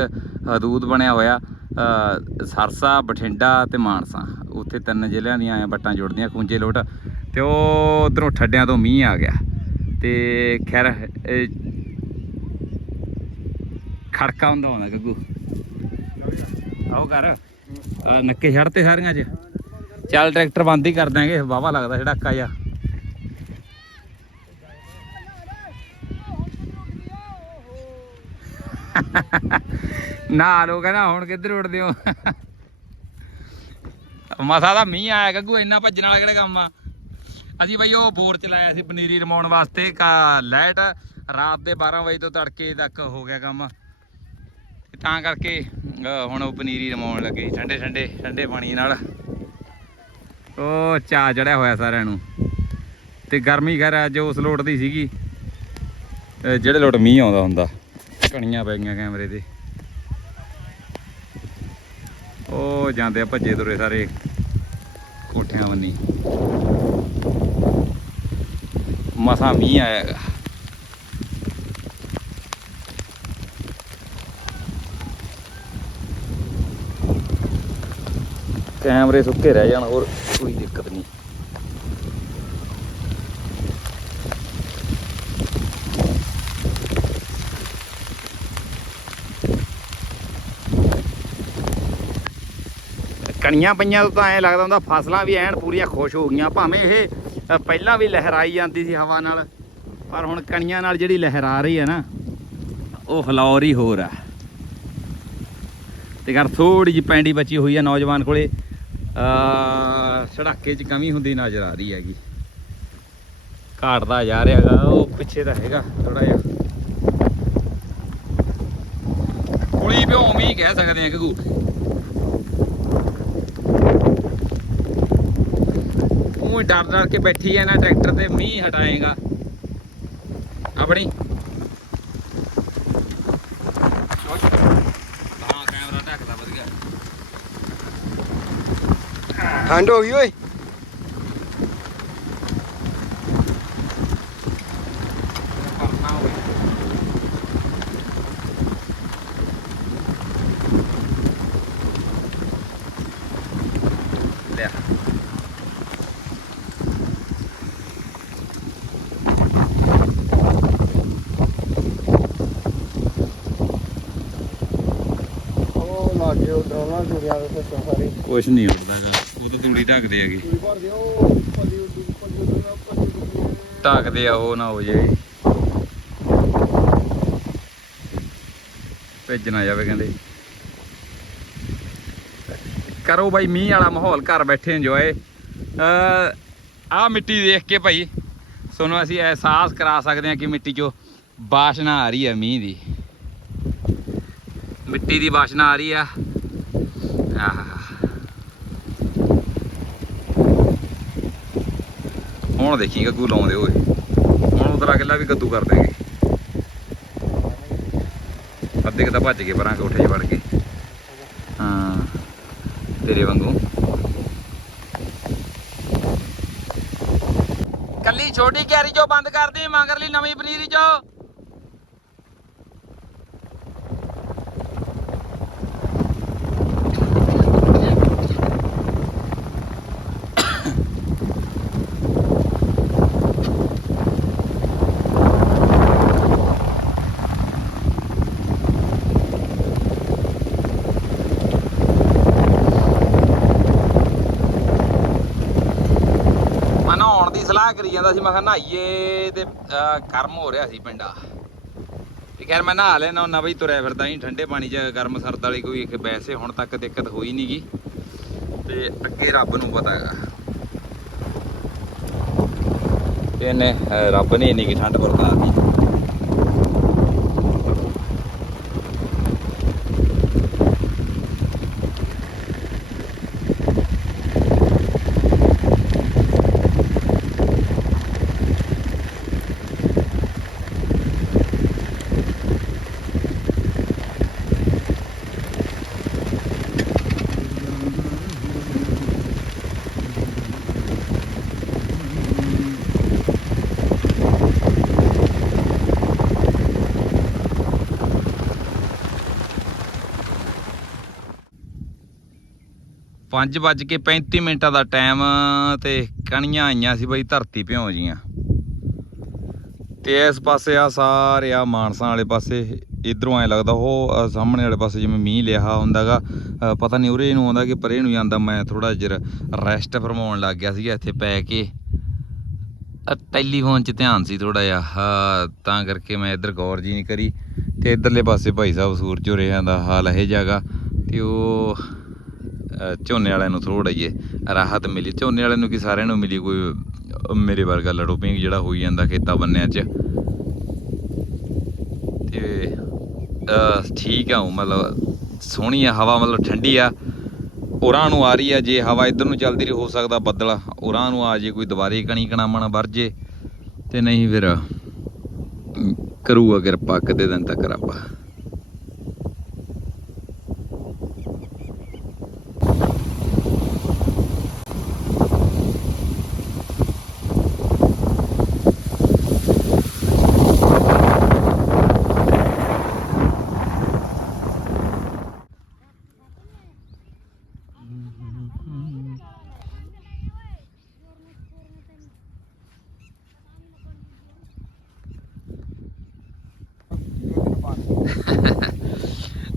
ਹਦੂਦ ਬਣਿਆ ਹੋਇਆ ਸਰਸਾ, ਬਠਿੰਡਾ ਤੇ ਮਾਨਸਾ। ਉੱਥੇ ਤਿੰਨ ਜ਼ਿਲ੍ਹਿਆਂ ਦੀਆਂ ਐਂ ਬੱਟਾਂ ਜੁੜਦੀਆਂ ਖੁੰਝੇ ਲੋਟ। ਤੇ ਉਹ ਉਧਰੋਂ ਠੱਡਿਆਂ ਤੋਂ ਮੀਂਹ ਆ ਗਿਆ। ਤੇ ਖੈਰ ਖੜਕਾ ਹੁੰਦਾ ਹੁੰਦਾ ਗੱਗੂ। ਆਓ ਕਰ ਨੱਕੇ ਛੱਡਤੇ ਸਾਰੀਆਂ 'ਚ ਚੱਲ, ਟਰੈਕਟਰ ਬੰਦ ਹੀ ਕਰ ਦਾਂਗੇ ਵਾਵਾ ਲੱਗਦਾ ਛੜਾਕਾ ਜਾ ਨਾ ਲੋ ਕਹਿੰਦਾ, ਹੁਣ ਕਿੱਧਰ ਉੱਡਦੇ ਹੋ? ਮਸਾ ਦਾ ਮੀਂਹ ਆਇਆ ਗੱਗੂ, ਇੰਨਾ ਭੱਜਣ ਵਾਲਾ ਕਿਹੜਾ ਕੰਮ ਆ? ਅਸੀਂ ਬਈ ਉਹ ਬੋਰ ਚਲਾਇਆ ਸੀ ਪਨੀਰੀ ਰਮਾਉਣ ਵਾਸਤੇ, ਕਾ ਲਾਈਟ ਰਾਤ ਦੇ 12 ਵਜੇ ਤੋਂ ਤੜਕੇ ਤੱਕ ਹੋ ਗਿਆ ਕੰਮ। ਤਾਂ ਕਰਕੇ ਹੁਣ ਉਹ ਪਨੀਰੀ ਰਮਾਉਣ ਲੱਗੇ ਠੰਡੇ ਠੰਡੇ ਠੰਡੇ ਪਾਣੀ ਨਾਲ। ਉਹ ਚਾ ਚੜਿਆ ਹੋਇਆ ਸਾਰਿਆਂ ਨੂੰ। ਤੇ ਗਰਮੀ ਖੈਰ ਅੱਜ ਉਸ ਲੋਟ ਦੀ ਸੀਗੀ ਜਿਹੜੇ ਲੋਟ ਮੀਂਹ ਆਉਂਦਾ ਹੁੰਦਾ। ਕਣੀਆਂ ਪੈ ਗਈਆਂ ਕੈਮਰੇ ਦੇ ਉਹ ਜਾਂਦੇ ਆ ਭੱਜੇ ਤੁਰੇ ਸਾਰੇ। ਕੋਠਿਆਂ ਬੰਨੀ ਮਸਾ ਮੀਂਹ ਆਇਆ ਕੈਮਰੇ ਸੁੱਕੇ ਰਹਿ ਜਾਣ, ਹੋਰ ਕੋਈ ਦਿੱਕਤ ਨਹੀਂ। ਕਣੀਆਂ ਪਈਆਂ ਤੋਂ ਤਾਂ ਐਂ ਲੱਗਦਾ ਹੁੰਦਾ ਫਸਲਾਂ ਵੀ ਐਨ ਪੂਰੀਆਂ ਖੁਸ਼ ਹੋ ਗਈਆਂ। ਭਾਵੇਂ ਇਹ ਪਹਿਲਾਂ ਵੀ ਲਹਿਰਾਈ ਜਾਂਦੀ ਸੀ ਹਵਾ ਨਾਲ, ਪਰ ਹੁਣ ਕਣੀਆਂ ਨਾਲ ਜਿਹੜੀ ਲਹਿਰਾ ਰਹੀ ਹੈ ਨਾ, ਉਹ ਫਲੌਰ ਹੀ ਹੋਰ ਆ। ਤੇ ਕਰ ਥੋੜੀ ਜਿਹੀ ਪੈਂਡੀ ਬਚੀ ਹੋਈ ਆ ਨੌਜਵਾਨ ਕੋਲੇ। ਆ ਸੜਾਕੇ 'ਚ ਕਮੀ ਹੁੰਦੀ ਨਜ਼ਰ ਆ ਰਹੀ ਹੈਗੀ। ਘਾਟਦਾ ਜਾ ਰਿਹਾ ਹੈਗਾ, ਉਹ ਪਿੱਛੇ ਤਾਂ ਹੈਗਾ ਥੋੜਾ ਜਿਹਾ। ਕੁਲੀ ਭਿਉਂ ਵੀ ਕਹਿ ਸਕਦੇ ਆ ਗਗੂ ਡਰ ਡਰ ਕੇ ਬੈਠੀ ਹੈ ਨਾ, ਟਰੈਕਟਰ ਤੇ ਮੀਂਹ ਹਟਾਏਗਾ। ਆਪਣੀ। ਹਾਂ, ਕੈਮਰਾ ਢੱਕਦਾ ਵਧੀਆ। ਠੰਡ ਹੋ ਗਈ ਓਏ। ਲਾਗੇ ਉਹ ਡਰਾਉਣਾ ਜੁੜਿਆ ਸਾਰੇ ਕੁਛ ਨਹੀਂ ਉੱਡਦਾਗਾ ਉਹ ਤਾਂ ਤੂੜੀ ਢੱਕਦੇ ਹੈਗੇ। ਪੂਰੀ ਭਰ ਦਿਓ ਪੱਲੀ ਉੱਡੂ ਪੱਲੀ ਉੱਡੂ ਨਾ ਪੱਲੀ ਉੱਡੂ ਢੱਕਦੇ ਆ ਉਹ ਨਾ ਹੋ ਜੇ। ਭੇਜ ਜਾਵੇ ਕਹਿੰਦੇ। ਕਰੋ ਬਾਈ, ਮੀਂਹ ਵਾਲਾ ਮਾਹੌਲ, ਘਰ ਬੈਠੇ ਇੰਜੋਏ ਅ ਆ ਮਿੱਟੀ ਦੇਖ ਕੇ ਭਾਈ, ਤੁਹਾਨੂੰ ਅਸੀਂ ਅਹਿਸਾਸ ਕਰਾ ਸਕਦੇ ਹਾਂ ਕਿ ਮਿੱਟੀ 'ਚੋਂ ਬਾਸ਼ਨਾ ਆ ਰਹੀ ਹੈ ਮੀਂਹ ਦੀ। ਮਿੱਟੀ ਦੀ ਬਾਸ਼ਨਾ ਆ ਰਹੀ ਆ। ਹੁਣ ਦੇਖੀ ਗੱਗੂ ਲਾਉਂਦੇ, ਓਏ। ਹੁਣ ਉਤਰਾ ਕਿੱਲਾ ਵੀ ਕੱਦੂ ਕਰ ਦੇਗੇ ਅੱਧੇ ਕਿਤਾ ਭੱਜ ਗਏ ਪਰਾਂ ਕੋਠੇ 'ਚ ਵੜ ਕੇ। ਹਾਂ, ਤੇਰੇ ਵਾਂਗੂ। ਕੱਲੀ ਛੋਟੀ ਕੈਰੀ ਚੋਂ ਬੰਦ ਕਰਦੀ ਮਗਰਲੀ ਨਵੀਂ ਪਨੀਰੀ ਚੋਂ ਮੈਂ ਨਹਾਉਣ ਦੀ ਸਲਾਹ ਕਰੀ ਜਾਂਦਾ ਸੀ, ਮੈਂ ਕਿਹਾ ਨਹਾਈਏ ਤੇ ਗਰਮ ਹੋ ਰਿਹਾ ਸੀ ਪਿੰਡਾ ਤੇ ਖੈਰ ਮੈਂ ਨਹਾ ਲੈਣਾ ਉਹਨਾਂ ਬਈ, ਤੁਰਿਆ ਫਿਰਦਾ ਨਹੀਂ ਠੰਡੇ ਪਾਣੀ 'ਚ ਗਰਮ ਸਰਦ ਵਾਲੀ ਕੋਈ ਵੈਸੇ ਹੁਣ ਤੱਕ ਦਿੱਕਤ ਹੋਈ ਨਹੀਂਗੀ ਤੇ ਅੱਗੇ ਰੱਬ ਨੂੰ ਪਤਾ ਹੈਗਾ। ਤੇ ਇਹਨੇ ਰੱਬ ਨੇ ਇੰਨੀ ਕੀ ਠੰਡ ਵਰਤਾਤੀ 5:35 ਮਿੰਟਾਂ ਦਾ ਟਾਈਮ ਤੇ ਕਣੀਆਂ ਆਈਆਂ ਸੀ ਬਈ ਧਰਤੀ ਭਿਉਂ ਜੀਆਂ। ਤੇ ਇਸ ਪਾਸੇ ਆ ਸਾਰੇ ਆ ਮਾਨਸਾ ਵਾਲੇ ਪਾਸੇ ਇਧਰੋਂ ਐ ਲੱਗਦਾ ਉਹ ਸਾਹਮਣੇ ਵਾਲੇ ਪਾਸੇ ਜਿਵੇਂ ਮੀਂਹ ਲਿਆ ਹੁੰਦਾਗਾ। ਅ, ਪਤਾ ਨਹੀਂ ਉਰੇ ਨੂੰ ਆਉਂਦਾ ਕਿ ਪਰੇ ਨੂੰ ਜਾਂਦਾ ਮੈਂ ਥੋੜਾ ਜਿਹਾ ਰੈਸਟ ਫਰਮਾਉਣ ਲੱਗ ਗਿਆ ਸੀਗਾ ਇੱਥੇ ਪੈ ਕੇ। ਟੈਲੀਫੋਨ 'ਚ ਧਿਆਨ ਸੀ ਥੋੜਾ ਜਿਹਾ ਤਾਂ ਕਰਕੇ ਮੈਂ ਇੱਧਰ ਗੌਰ ਜੀ ਨਹੀਂ ਕਰੀ। ਤੇ ਇਧਰਲੇ ਪਾਸੇ ਭਾਈ ਸਾਹਿਬ ਸੂਰਜ ਹੋਰਿਆਂ ਦਾ ਹਾਲ ਇਹ ਜਗਾ ਤੇ ਉਹ ਝੋਨੇ ਵਾਲਿਆਂ ਨੂੰ ਥੋੜਾ ਜਿਹੀ ਰਾਹਤ ਮਿਲੀ। ਝੋਨੇ ਵਾਲਿਆਂ ਨੂੰ ਕੀ ਸਾਰਿਆਂ ਨੂੰ ਮਿਲੀ ਕੋਈ ਮੇਰੇ ਵਰਗਾ ਲੜੋ ਪਿੰਗ ਜਿਹੜਾ ਹੋਈ ਜਾਂਦਾ ਖੇਤਾਂ ਬੰਨਿਆਂ 'ਚ। ਤੇ ਠੀਕ ਆ ਉਹ, ਮਤਲਬ ਸੋਹਣੀ ਆ ਹਵਾ, ਮਤਲਬ ਠੰਡੀ ਆ। ਉਰਾਂ ਨੂੰ ਆ ਰਹੀ ਆ, ਜੇ ਹਵਾ ਇੱਧਰ ਨੂੰ ਚੱਲਦੀ ਰਹੀ, ਹੋ ਸਕਦਾ ਬੱਦਲ। ਉਰਾਂ ਨੂੰ ਆ ਜੇ ਕੋਈ ਦੁਬਾਰੇ ਕਣੀ ਕਣਾਮਣ ਵਰ ਜੇ, ਤੇ ਨਹੀਂ ਫਿਰ ਕਰੂਗਾ ਕਿਰਪਾ, ਕਦੇ ਦਿਨ ਤੱਕ ਰੱਬ।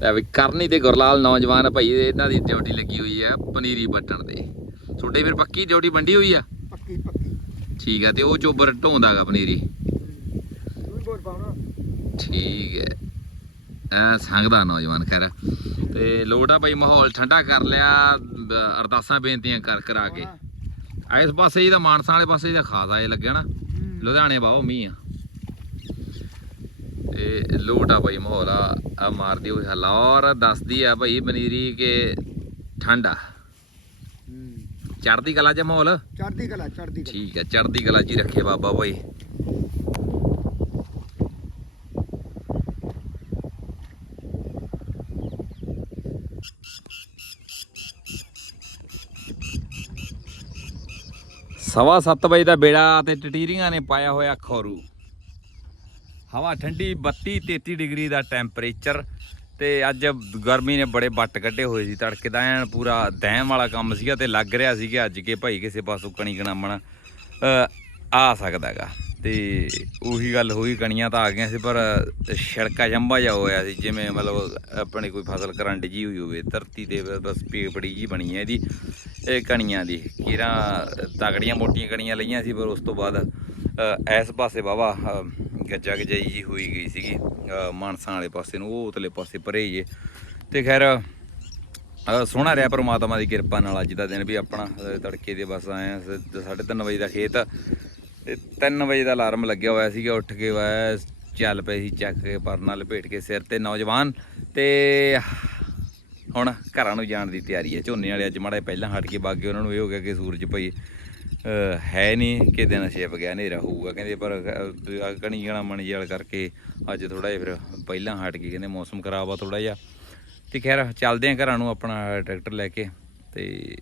ਲੈ ਵੀ ਕਰਨੀ ਤੇ ਗੁਰਲਾਲ ਨੌਜਵਾਨ ਆ ਭਾਈ ਇਹਨਾਂ ਦੀ ਡਿਊਟੀ ਲੱਗੀ ਹੋਈ ਆ ਪਨੀਰੀ ਵੱਟਣ ਦੇ ਤੁਹਾਡੇ ਫਿਰ ਪੱਕੀ ਡਿਊਟੀ ਵੰਡੀ ਹੋਈ ਆ? ਪੱਕੀ ਪੱਕੀ। ਠੀਕ ਆ ਤੇ ਉਹ ਚੋਬਰ ਢੋਂਦਾਗਾ ਪਨੀਰੀ। ਤੂੰ ਠੀਕ ਹੈ। ਐ ਸੰਗਦਾ ਨੌਜਵਾਨ ਕਰ ਤੇ ਲੋੜ ਆ ਭਾਈ ਮਾਹੌਲ ਠੰਡਾ ਕਰ ਲਿਆ ਅਰਦਾਸਾਂ ਬੇਨਤੀਆਂ ਕਰ ਕਰਾ ਕੇ। ਇਸ ਪਾਸੇ ਇਹਦਾ ਮਾਨਸਾ ਵਾਲੇ ਪਾਸੇ ਇਹਦਾ ਖਾਸਾ ਇਹ ਲੱਗਿਆ ਨਾ। ਲੁਧਿਆਣੇ ਬਾਹੋ ਮੀਂਹ ਆ। ਤੇ ਲੋਟ ਆ ਭਾਈ ਮਾਹੌਲ ਆ ਆ ਮਾਰਦੀ ਹੋਈ ਹਲੌਰ ਦੱਸਦੀ ਆ ਭਾਈ ਪਨੀਰੀ ਕਿ ਠੰਡਾ ਚੜਦੀ ਕਲਾ ਚ ਮਾਹੌਲ? ਚੜਦੀ ਕਲਾ ਚੜਦੀ ਕਲਾ। ਠੀਕ ਹੈ ਚੜਦੀ ਕਲਾ ਹੀ ਰੱਖੇ ਬਾਬਾ ਭਾਈ ਸਵਾ ਸੱਤ ਵਜੇ ਦਾ ਬੇੜਾ ਤੇ ਟਟੀਰੀਆਂ ਨੇ ਪਾਇਆ ਹੋਇਆ ਖੋਰੂ। ਹਵਾ ਠੰਡੀ 32 33 ਡਿਗਰੀ ਦਾ ਟੈਂਪਰੇਚਰ ਤੇ ਅੱਜ ਗਰਮੀ ਨੇ ਬੜੇ ਵੱਟ ਕੱਢੇ ਹੋਏ ਸੀ ਤੜਕੇ ਦਾ ਐਨ ਪੂਰਾ ਦਹਿਮ ਵਾਲਾ ਕੰਮ ਸੀਗਾ ਤੇ ਲੱਗ ਰਿਹਾ ਸੀ ਕਿ ਅੱਜ ਕੇ ਭਾਈ ਕਿਸੇ ਪਾਸੋਂ ਕਣੀ ਗਣਾਮਣ ਅ, ਆ ਸਕਦਾਗਾ ਤੇ ਉਹੀ ਗੱਲ ਹੋਈ ਕਣੀਆਂ ਤਾਂ ਆ ਗਈਆਂ ਸੀ ਪਰ ਛੜਕਾ ਜੰਬਾ ਜਾ ਹੋਇਆ ਸੀ ਜਿਵੇਂ ਮਤਲਬ ਆਪਣੀ ਕੋਈ ਫਸਲ ਕਰੰਟ ਜੀ ਹੋਈ ਹੋਵੇ ਧਰਤੀ ਤੇ ਬਸ ਪੇਪੜੀ ਜੀ ਬਣੀ ਹੈ ਇਹਦੀ ਇਹ ਕਣੀਆਂ ਦੀ ਕੀਰਾਂ ਤਗੜੀਆਂ ਮੋਟੀਆਂ ਕਣੀਆਂ ਲਈਆਂ ਸੀ ਪਰ ਉਸ ਤੋਂ ਬਾਅਦ ਅ, ਇਸ ਪਾਸੇ ਵਾਵਾ ਗੱਜਾ ਗਜਾਈ ਜੀ ਹੋਈ ਗਈ ਸੀਗੀ। ਮਾਨਸਾ ਵਾਲੇ ਪਾਸੇ ਨੂੰ ਉਹ ਉਤਲੇ ਪਾਸੇ ਪਰੇ ਜੇ ਤੇ ਖੈਰ ਸੋਹਣਾ ਰਿਹਾ ਪਰਮਾਤਮਾ ਦੀ ਕਿਰਪਾ ਨਾਲ ਅੱਜ ਦਾ ਦਿਨ ਵੀ ਆਪਣਾ ਤੜਕੇ ਦੇ ਬਸ ਆਏ ਆ 3:30 ਵਜੇ ਦਾ ਖੇਤ। ਤੇ 3 ਵਜੇ ਦਾ ਅਲਾਰਮ ਲੱਗਿਆ ਹੋਇਆ ਸੀਗਾ ਉੱਠ ਕੇ ਵਾ ਚੱਲ ਪਏ ਸੀ ਚੱਕ ਕੇ ਪਰਨਾ ਲਪੇਟ ਕੇ ਸਿਰ ਤੇ ਨੌਜਵਾਨ। ਤੇ ਹੁਣ ਘਰਾਂ ਨੂੰ ਜਾਣ ਦੀ ਤਿਆਰੀ ਹੈ ਝੋਨੇ ਵਾਲੇ ਅੱਜ ਮਾੜਾ ਜਿਹਾ ਪਹਿਲਾਂ ਹਟ ਕੇ ਬਾਗੇ ਉਹਨਾਂ ਨੂੰ ਇਹ ਹੋ ਗਿਆ ਕਿ ਸੂਰਜ ਭਾਈ ਹੈ ਨਹੀਂ ਕਿ ਦਿਨ ਛਿਪ ਗਿਆ ਹਨੇਰਾ ਹੋਊਗਾ। ਕਹਿੰਦੇ ਪਰ ਅ, ਕਣੀ ਗਣਾ ਮਣੀ ਵਾਲ ਕਰਕੇ ਅੱਜ ਥੋੜਾ ਜਿਹਾ ਫਿਰ ਪਹਿਲਾਂ ਹਟ ਕੇ ਕਹਿੰਦੇ ਮੌਸਮ ਖਰਾਬ ਆ ਥੋੜਾ ਜਿਹਾ। ਤੇ ਖੈਰ ਚੱਲਦੇ ਆਂ ਘਰਾਂ ਨੂੰ ਆਪਣਾ ਟਰੈਕਟਰ ਲੈ ਕੇ ਤੇ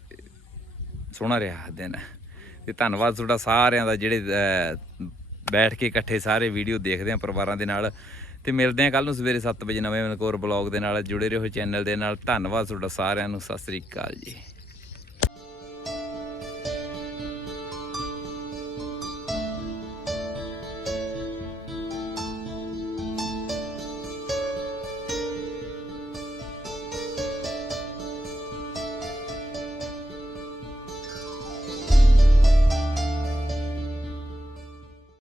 ਸੋਹਣਾ ਰਿਹਾ ਦਿਨ। ਤੇ ਧੰਨਵਾਦ ਤੁਹਾਡਾ ਸਾਰਿਆਂ ਦਾ ਜਿਹੜੇ ਬੈਠ ਕੇ ਇਕੱਠੇ ਸਾਰੇ ਵੀਡੀਓ ਦੇਖਦੇ ਆ ਪਰਿਵਾਰਾਂ ਦੇ ਨਾਲ। ਤੇ ਮਿਲਦੇ ਆ ਕੱਲ ਨੂੰ ਸਵੇਰੇ 7 ਵਜੇ ਨਵੇਂ ਮਨਕੌਰ ਬਲੌਗ ਦੇ ਨਾਲ। ਜੁੜੇ ਰਹੋ ਚੈਨਲ ਦੇ ਨਾਲ। ਧੰਨਵਾਦ ਤੁਹਾਡਾ ਸਾਰਿਆਂ ਨੂੰ। ਸਤਿ ਸ੍ਰੀ ਅਕਾਲ ਜੀ।